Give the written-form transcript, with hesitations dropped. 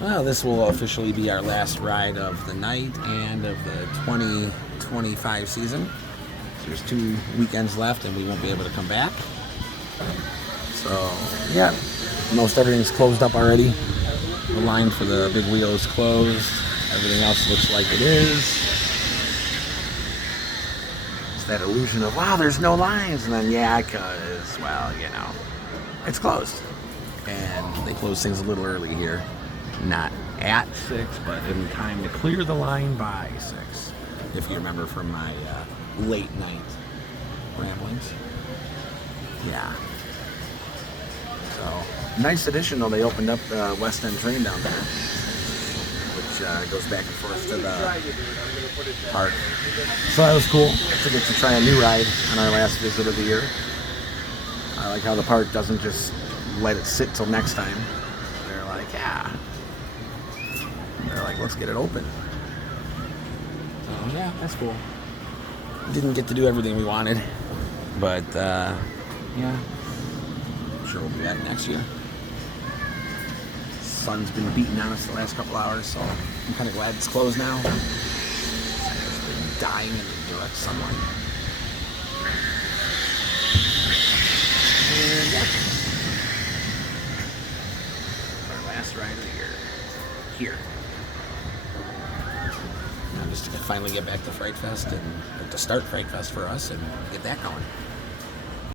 Well, this will officially be our last ride of the night and of the 2025 season. So there's 2 weekends left and we won't be able to come back. So, yeah, most everything's closed up already. The line for the big wheel is closed. Everything else looks like it is. It's that illusion of, wow, there's no lines. And then, yeah, because, well, you know, it's closed. And they close things a little early here. Not at 6, but in time to clear the line by 6. If you remember from my late night ramblings. Yeah. So, nice addition though. They opened up the West End train down there, which goes back and forth to the park. So that was cool to get to try a new ride on our last visit of the year. I like how the park doesn't just let it sit till next time. They're like, yeah. They're like, let's get it open. So yeah, that's cool. Didn't get to do everything we wanted, but yeah. Sure we'll be back next year. Sun's been beating on us the last couple hours, so I'm kind of glad it's closed now. It's been dying in the direct sunlight. And yeah. Our last ride of the year. Here. Now just to finally get back to Fright Fest and to start Fright Fest for us and get that going.